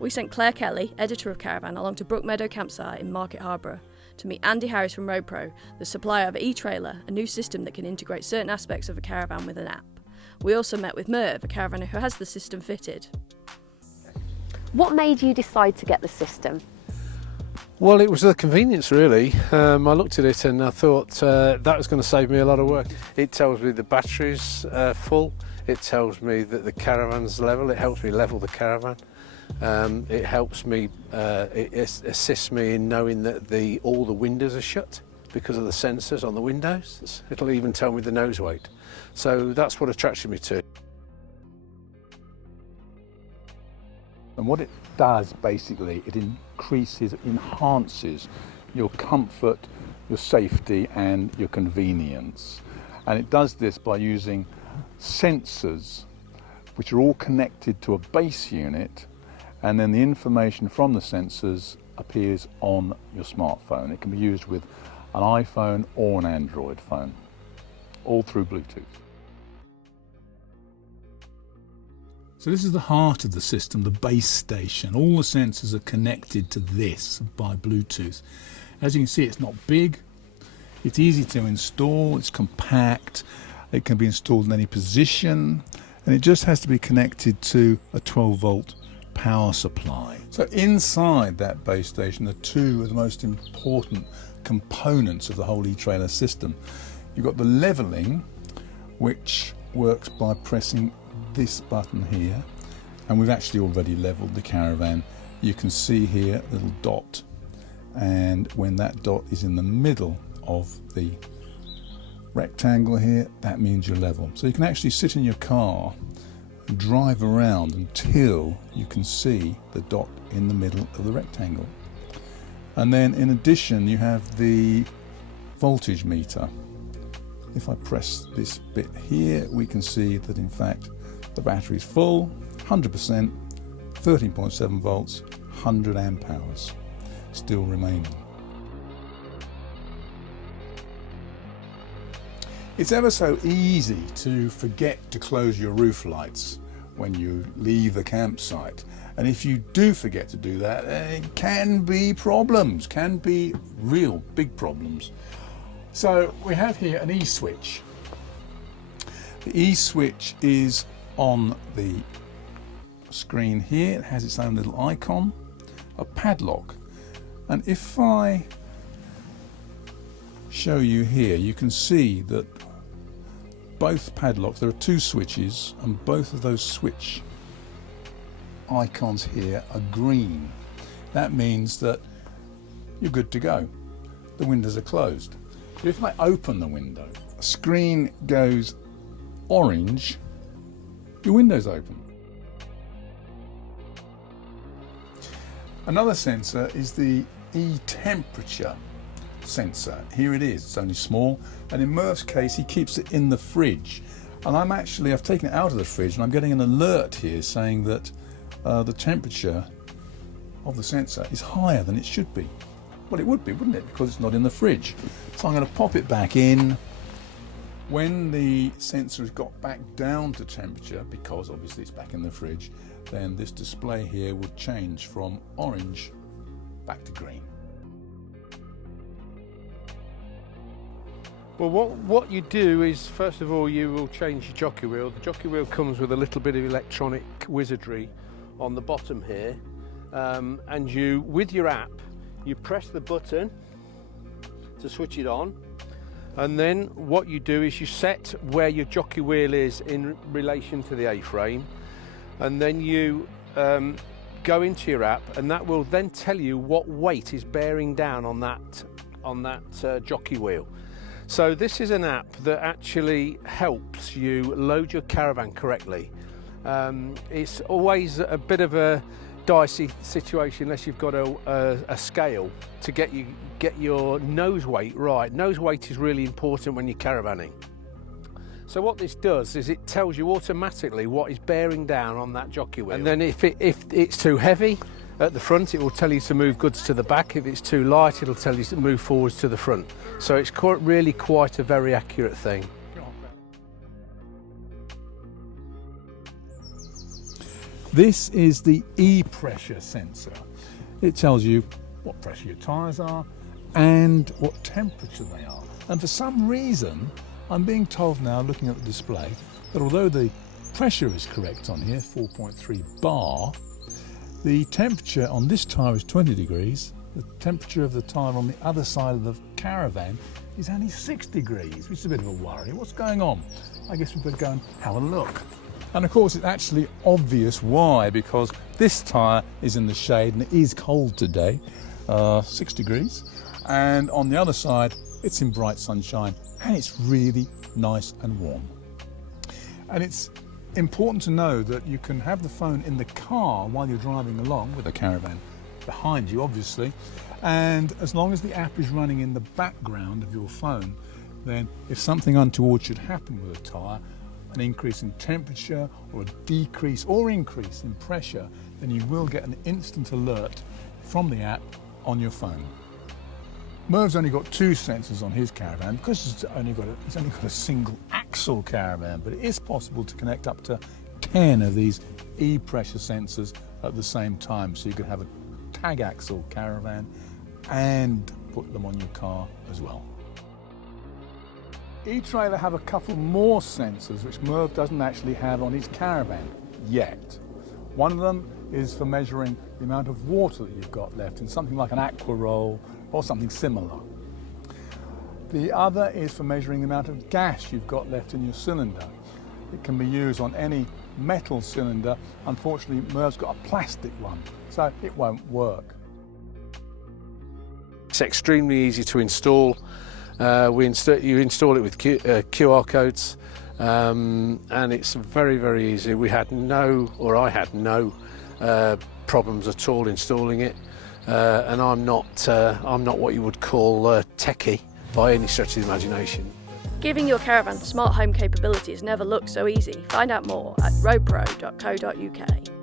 We sent Clare Kelly, editor of Caravan, along to Brookmeadow Campsite in Market Harborough to meet Andy Harris from RoadPro, the supplier of eTrailer, a new system that can integrate certain aspects of a caravan with an app. We also met with Merv, a caravanner who has the system fitted. What made you decide to get the system? Well, it was the convenience really. I looked at it and I thought that was going to save me a lot of work. It tells me the battery's full, it tells me that the caravan's level, it helps me level the caravan. It helps me, it assists me in knowing that all the windows are shut because of the sensors on the windows. It'll even tell me the nose weight. So that's what attracted me to it. And what it does basically, it enhances your comfort, your safety and your convenience. And it does this by using sensors which are all connected to a base unit, and then the information from the sensors appears on your smartphone. It can be used with an iPhone or an Android phone, all through Bluetooth. So this is the heart of the system, the base station. All the sensors are connected to this by Bluetooth. As you can see, it's not big, it's easy to install, it's compact, it can be installed in any position, and it just has to be connected to a 12-volt power supply. So inside that base station are two of the most important components of the whole e-trailer system. You've got the levelling, which works by pressing this button here, and we've actually already leveled the caravan. You can see here a little dot, and when that dot is in the middle of the rectangle here, that means you're level. So you can actually sit in your car and drive around until you can see the dot in the middle of the rectangle. And then in addition you have the voltage meter. If I press this bit here, we can see that in fact the battery is full, 100%, 13.7 volts, 100 amp hours still remaining. It's ever so easy to forget to close your roof lights when you leave the campsite. And if you do forget to do that, it can be problems, can be real big problems. So we have here an eswitch. The eswitch is on the screen here. It has its own little icon, a padlock. And if I show you here, you can see that both padlocks, there are two switches, and both of those switch icons here are green. That means that you're good to go. The windows are closed. But if I open the window, the screen goes orange, your window's open. Another sensor is the temperature sensor. Here it is, it's only small, and in Merv's case he keeps it in the fridge, and I've taken it out of the fridge and I'm getting an alert here saying that the temperature of the sensor is higher than it should be. Well, it would be, wouldn't it, because it's not in the fridge. So I'm going to pop it back in. When the sensor has got back down to temperature, because obviously it's back in the fridge, then this display here will change from orange back to green. Well, what you do is, first of all, you will change your jockey wheel. The jockey wheel comes with a little bit of electronic wizardry on the bottom here, and you, with your app, you press the button to switch it on, and then what you do is you set where your jockey wheel is in relation to the A-frame, and then you go into your app, and that will then tell you what weight is bearing down on that jockey wheel. So this is an app that actually helps you load your caravan correctly. It's always a bit of a dicey situation unless you've got a scale to get your nose weight right. Nose weight is really important when you're caravanning. So what this does is it tells you automatically what is bearing down on that jockey wheel. And then if it's too heavy at the front, it will tell you to move goods to the back. If it's too light, it'll tell you to move forwards to the front. So it's really quite a very accurate thing. This is the E-pressure sensor. It tells you what pressure your tyres are and what temperature they are. And for some reason, I'm being told now, looking at the display, that although the pressure is correct on here, 4.3 bar, the temperature on this tyre is 20 degrees. The temperature of the tyre on the other side of the Caravan is only 6 degrees, which is a bit of a worry. What's going on? I guess we better go and have a look. And of course it's actually obvious why, because this tyre is in the shade and it is cold today, 6 degrees, and on the other side it's in bright sunshine and it's really nice and warm. And it's important to know that you can have the phone in the car while you're driving along with a Caravan behind you, obviously, and as long as the app is running in the background of your phone, then if something untoward should happen with a tyre, an increase in temperature or a decrease or increase in pressure, then you will get an instant alert from the app on your phone. Merv's only got 2 sensors on his Caravan because he's only got a single axle Caravan, but it is possible to connect up to 10 of these E-pressure sensors at the same time, so you could have a tag axle Caravan and put them on your car as well. E-Trailer have a couple more sensors which Merv doesn't actually have on his Caravan yet. One of them is for measuring the amount of water that you've got left in something like an aqua roll or something similar. The other is for measuring the amount of gas you've got left in your cylinder. It can be used on any metal cylinder. Unfortunately, Merv's got a plastic one, so it won't work. It's extremely easy to install. You install it with QR codes, and it's very, very easy. I had no problems at all installing it, and I'm not what you would call techie by any stretch of the imagination. Giving your Caravan smart home capabilities never looked so easy. Find out more at roadpro.co.uk.